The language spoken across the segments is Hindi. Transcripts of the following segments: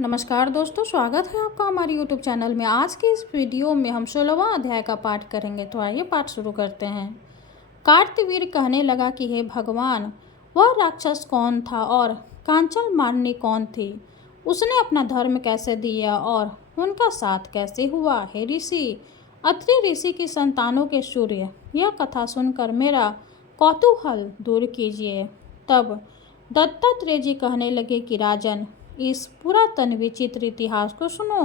नमस्कार दोस्तों, स्वागत है आपका हमारे YouTube चैनल में। आज के इस वीडियो में हम 16वां अध्याय का पाठ करेंगे। तो आइए पाठ शुरू करते हैं। कार्तवीर कहने लगा कि हे भगवान, वह राक्षस कौन था और कांचन मारनी कौन थी? उसने अपना धर्म कैसे दिया और उनका साथ कैसे हुआ? हे ऋषि, अत्रि ऋषि की संतानों के सूर्य, यह कथा सुनकर मेरा कौतूहल दूर कीजिए। तब दत्तात्रेय जी कहने लगे कि राजन, इस पुरातन विचित्र इतिहास को सुनो।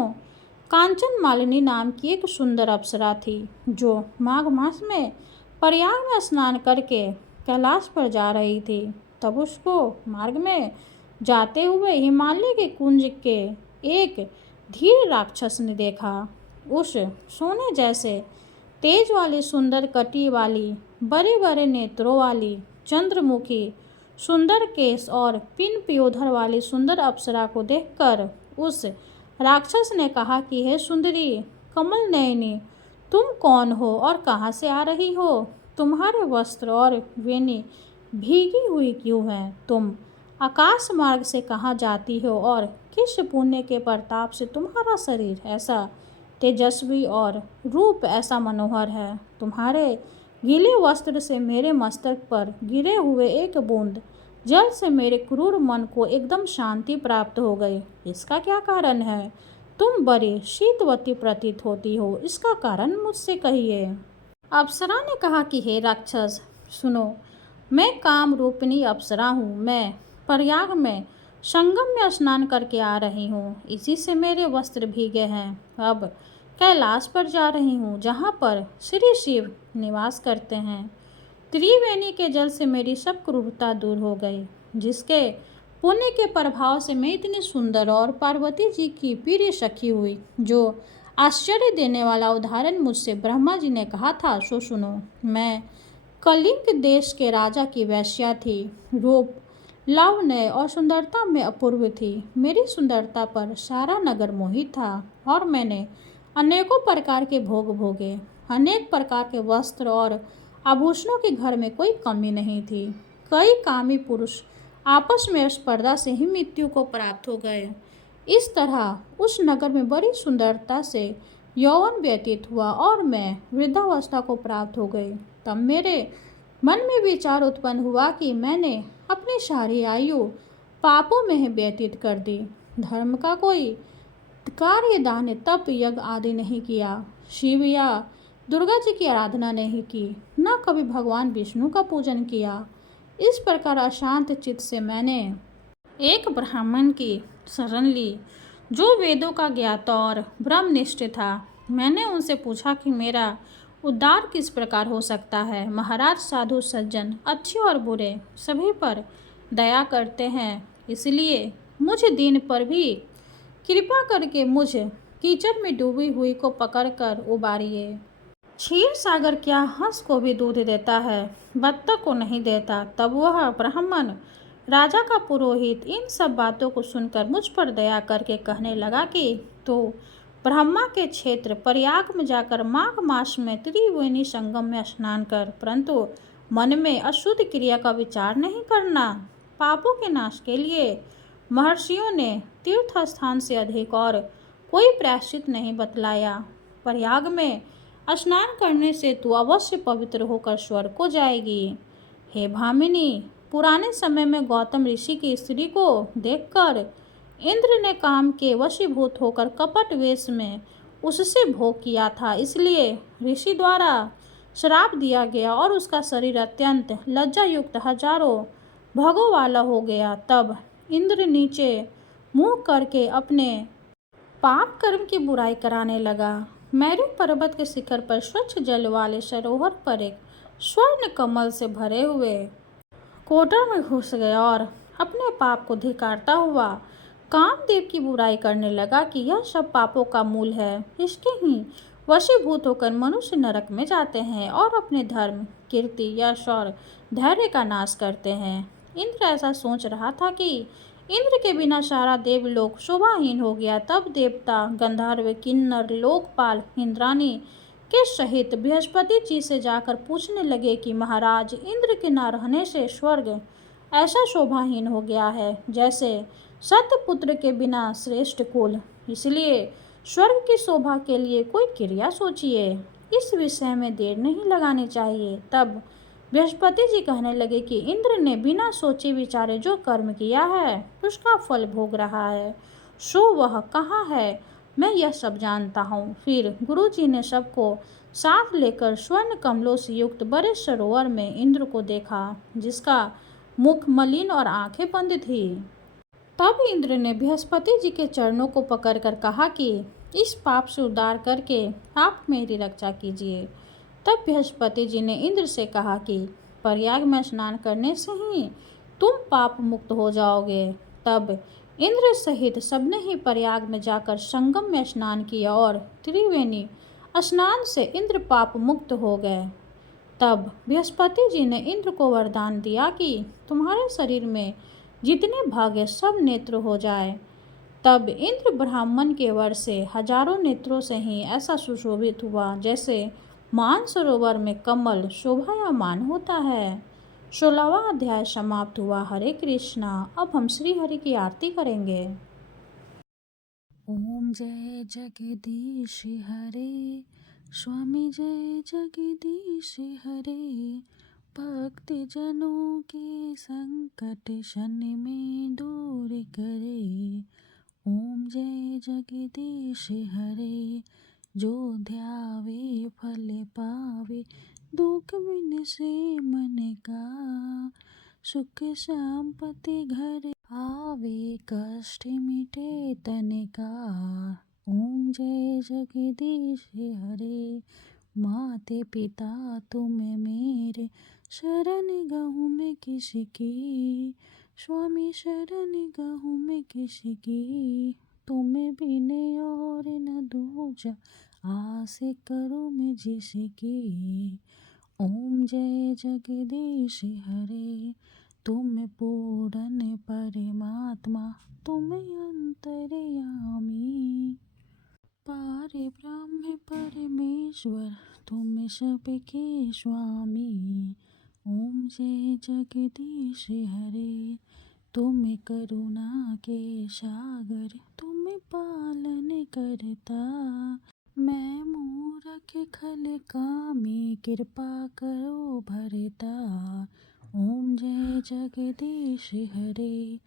कांचन मालिनी नाम की एक सुंदर अप्सरा थी जो माघ मास में प्रयाग में स्नान करके कैलाश पर जा रही थी। तब उसको मार्ग में जाते हुए हिमालय के कुंज के एक धीर राक्षस ने देखा। उस सोने जैसे तेज वाली सुंदर कटी वाली बड़े बड़े नेत्रों वाली चंद्रमुखी सुंदर केश और पिन पियोधर वाली सुंदर अप्सरा को देखकर उस राक्षस ने कहा कि हे सुंदरी कमल नयनी, तुम कौन हो और कहाँ से आ रही हो? तुम्हारे वस्त्र और वेणी भीगी हुई क्यों हैं? तुम आकाश मार्ग से कहाँ जाती हो और किस पुण्य के प्रताप से तुम्हारा शरीर ऐसा तेजस्वी और रूप ऐसा मनोहर है? तुम्हारे गीले वस्त्र से मेरे मस्तक पर गिरे हुए एक बूंद जल से मेरे क्रूर मन को एकदम शांति प्राप्त हो गई। इसका क्या कारण है? तुम बड़ी शीतवती प्रतीत होती हो, इसका कारण मुझसे कहिए। अप्सरा ने कहा कि हे राक्षस सुनो, मैं काम रूपिणी अप्सरा हूँ। मैं प्रयाग में संगम में स्नान करके आ रही हूँ, इसी से मेरे वस्त्र भीगे हैं। अब कैलाश पर जा रही हूँ जहाँ पर श्री शिव निवास करते हैं। त्रिवेणी के जल से मेरी सब क्रूरता दूर हो गई, जिसके पुण्य के प्रभाव से मैं इतनी सुंदर और पार्वती जी की प्रिय सखी हुई। जो आश्चर्य देने वाला उदाहरण मुझसे ब्रह्मा जी ने कहा था सो सुनो। मैं कलिंग देश के राजा की वेश्या थी। रूप लावण्य और सुंदरता में अपूर्व थी। मेरी सुंदरता पर सारा नगर मोहित था और मैंने अनेकों प्रकार के भोग भोगे। अनेक प्रकार के वस्त्र और आभूषणों के घर में कोई कमी नहीं थी। कई कामी पुरुष आपस में स्पर्धा से ही मृत्यु को प्राप्त हो गए। इस तरह उस नगर में बड़ी सुंदरता से यौवन व्यतीत हुआ और मैं वृद्धावस्था को प्राप्त हो गई। तब मेरे मन में विचार उत्पन्न हुआ कि मैंने अपनी सारी आयु पापों में ही व्यतीत कर दी। धर्म का कोई कार्य, दान, तप, यज्ञ आदि नहीं किया। शिव या दुर्गा जी की आराधना नहीं की, न कभी भगवान विष्णु का पूजन किया। इस प्रकार अशांत चित्त से मैंने एक ब्राह्मण की शरण ली जो वेदों का ज्ञाता और ब्रह्मनिष्ठ था। मैंने उनसे पूछा कि मेरा उद्धार किस प्रकार हो सकता है। महाराज, साधु सज्जन अच्छे और बुरे सभी पर दया करते हैं, इसलिए मुझ दीन पर भी कृपा करके मुझ कीचड़ में डूबी हुई को पकड़कर उबारिए। क्षीर सागर क्या हंस को भी दूध देता है, बत्तख को नहीं देता? तब वह ब्राह्मण राजा का पुरोहित इन सब बातों को सुनकर मुझ पर दया करके कहने लगा कि तो ब्रह्मा के क्षेत्र प्रयाग में जाकर माघ मास में त्रिवेणी संगम में स्नान कर, परंतु मन में अशुद्ध क्रिया का विचार नहीं करना। पापों के नाश के लिए महर्षियों ने तीर्थ स्थान से अधिक और कोई प्रायश्चित नहीं बतलाया। प्रयाग में स्नान करने से तू अवश्य पवित्र होकर स्वर्ग को जाएगी। हे भामिनी, पुराने समय में गौतम ऋषि की स्त्री को देखकर इंद्र ने काम के वशीभूत होकर कपट वेश में उससे भोग किया था, इसलिए ऋषि द्वारा श्राप दिया गया और उसका शरीर अत्यंत लज्जा युक्त हजारों भगों वाला हो गया। तब इंद्र नीचे मुँह करके अपने पाप कर्म की बुराई कराने लगा। मेरू पर्वत के शिखर पर स्वच्छ जल वाले सरोवर पर एक स्वर्ण कमल से भरे हुए कोटर में घुस गया और अपने पाप को धिक्कारता हुआ कामदेव की बुराई करने लगा कि यह सब पापों का मूल है। इसके ही वशीभूत होकर मनुष्य नरक में जाते हैं और अपने धर्म, कीर्ति, यश और धैर्य का नाश करते हैं। इंद्र ऐसा सोच रहा था कि इंद्र के बिना सारा देवलोक शोभाहीन हो गया। तब देवता, गंधर्व, किन्नर, लोकपाल, इंद्राणी के सहित बृहस्पति जी से जाकर पूछने लगे कि महाराज, इंद्र के न रहने से स्वर्ग ऐसा शोभाहीन हो गया है जैसे सत्यपुत्र के बिना श्रेष्ठ कुल, इसलिए स्वर्ग की शोभा के लिए कोई क्रिया सोचिए, इस विषय में देर नहीं लगानी चाहिए। तब बृहस्पति जी कहने लगे कि इंद्र ने बिना सोचे विचारे जो कर्म किया है उसका फल भोग रहा है, सो वह कहाँ है, मैं यह सब जानता हूँ। फिर गुरु जी ने सबको साथ लेकर स्वर्ण कमलों से युक्त बड़े सरोवर में इंद्र को देखा, जिसका मुख मलिन और आंखें बंद थी। तब इंद्र ने बृहस्पति जी के चरणों को पकड़कर कहा कि इस पाप से उद्धार करके आप मेरी रक्षा कीजिए। तब बृहस्पति जी ने इंद्र से कहा कि प्रयाग में स्नान करने से ही तुम पाप मुक्त हो जाओगे। तब इंद्र सहित सबने ही प्रयाग में जाकर संगम में स्नान किया और त्रिवेणी स्नान से इंद्र पाप मुक्त हो गए। तब बृहस्पति जी ने इंद्र को वरदान दिया कि तुम्हारे शरीर में जितने भाग है सब नेत्र हो जाए। तब इंद्र ब्राह्मण के वर से हजारों नेत्रों से ही ऐसा सुशोभित हुआ जैसे मानसरोवर में कमल शोभायमान होता है। 16वां अध्याय समाप्त हुआ। हरे कृष्णा। अब हम श्री हरि की आरती करेंगे। ओम जय जगदीश हरे, स्वामी जय जगदीश हरे, भक्त जनों के संकट शनि में दूर करे। ओम जय जगदीश हरे, जो ध्यावे फल पावे, दुख बिन से मन का, सुख संपत्ति घर आवे, कष्ट मिटे तन का। ओम जय जगदीश हरे, माते पिता तुम मेरे, शरण गहूँ मैं किसकी, स्वामी शरण गहूँ मैं किसकी, तुम्हें बिन और न दूजा, आस करूँ मैं जिसकी। ओम जय जगदीश हरे, तुम पूर्ण परमात्मा, तुम अंतर्यामी, पार ब्रह्म परमेश्वर, तुम सबके स्वामी। ओम जय जगदीश हरे, तुम करुणा के सागर, तुम पालन करता, मैं मूरख खल कामी, कृपा करो भरता। ओम जय जगदीश हरे,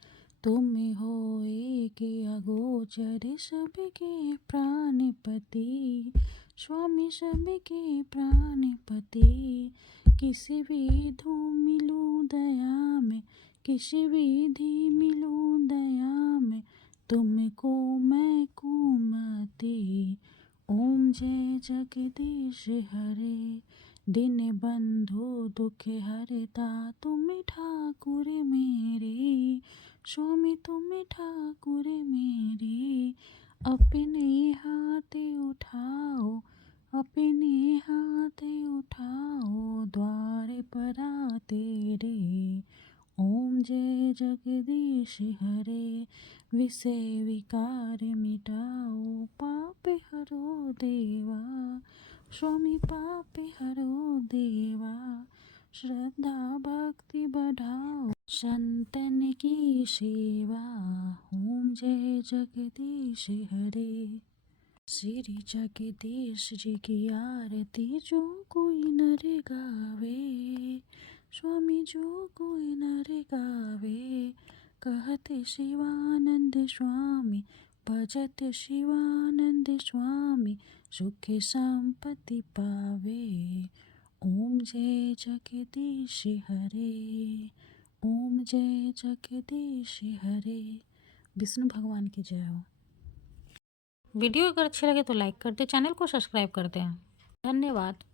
तुम हो एक अगोचर, सबके प्राणपति, स्वामी सबके प्राणपति, किसी विधि मिलूं दया में, किसी विधि मिलूं दया में, तुमको मैं कुमति। ओम जय जगदीश हरे, दिन बंधु दुख हरता, तुम ठाकुर मेरे, स्वामी तुम ठाकुर मेरे, अपने हाथ उठाओ, अपने हाथ उठाओ, द्वार पर आ तेरे। ओम जय जगदीश हरे, विषय विकार मिटाओ, पाप हरो देवा, स्वामी पाप हरो देवा, श्रद्धा भक्ति बढ़ाओ, संतन की सेवा। ओम जय जगदीश हरे, श्री जगदीश जी की आरती जो कोई नर गावे, स्वामी जो कोई नर गावे, कहत शिवानंद स्वामी, भजत शिवानंद स्वामी, सुख संपत्ति पावे। ओम जय जगदीश हरे, ओम जय जगदीश हरे। विष्णु भगवान की जय हो। वीडियो अगर अच्छी लगे तो लाइक कर दें, चैनल को सब्सक्राइब कर दें। धन्यवाद।